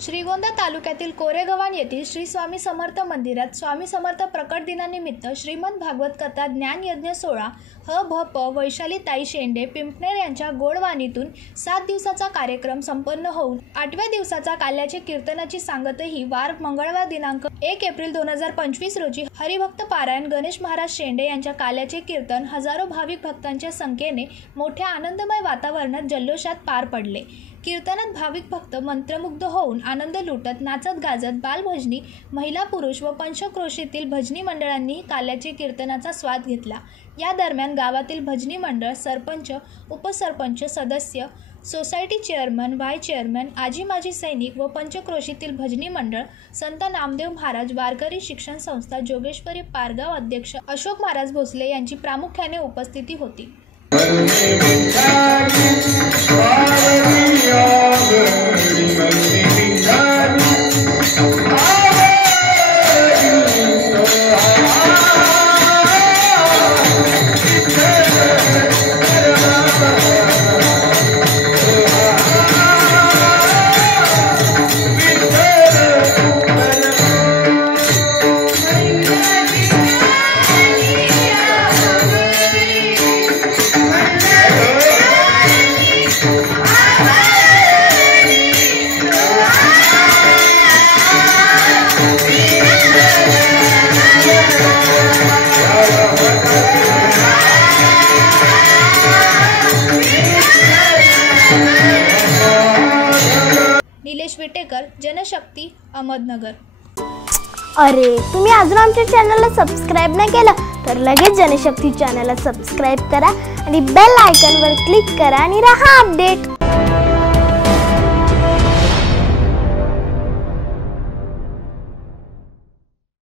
श्रीगोंदा तालुक्यातील कोरेगव्हाण येथील श्री स्वामी समर्थ मंदिरात स्वामी समर्थ प्रकट दिनानिमित्त श्रीमद भागवत कथा ज्ञान यज्ञ सोहळा भ वैशाली ताई शेंडे पिंपनेर यांच्या गोडवाणीतून 7 दिवसाचा कार्यक्रम संपन्न होऊन 8व्या दिवसाचा काल्याचे कीर्तनाची सांगतही वार मंगळवार दिनांक 1 एप्रिल 2025 रोजी हरिभक्त पारायण गणेश महाराज शेंडे यांच्या काल्याचे कीर्तन हजारो भाविक भक्तांच्या संख्येने मोठ्या आनंदमय वातावरणात जल्लोषात पार पडले। कीर्तनात भाविक भक्त मंत्रमुग्ध होऊन आनंद लुटत नाचत गाजत बालभजनी महिला पुरुष व पंचक्रोशीतील भजनी मंडळांनी काल्याचे कीर्तनाचा स्वाद घेतला। या दरम्यान गावातील भजनी मंडळ सरपंच उपसरपंच सदस्य सोसायटी चेअरमन व्हाईस चेअरमन आजी माजी सैनिक व पंचक्रोशीतील भजनी मंडळ संत नामदेव महाराज वारकरी शिक्षण संस्था जोगेश्वरी पारगाव अध्यक्ष अशोक महाराज भोसले यांची प्रामुख्याने उपस्थिती होती। निलेश विटेकर, जनशक्ती, अहमदनगर। अरे तुम्ही अजून आमच्या चॅनलला सबस्क्राइब नाही केलं तर लगेच जनशक्ती चॅनलला सबस्क्राइब करा आणि बेल आयकॉनवर क्लिक करा आणि रहा अपडेट।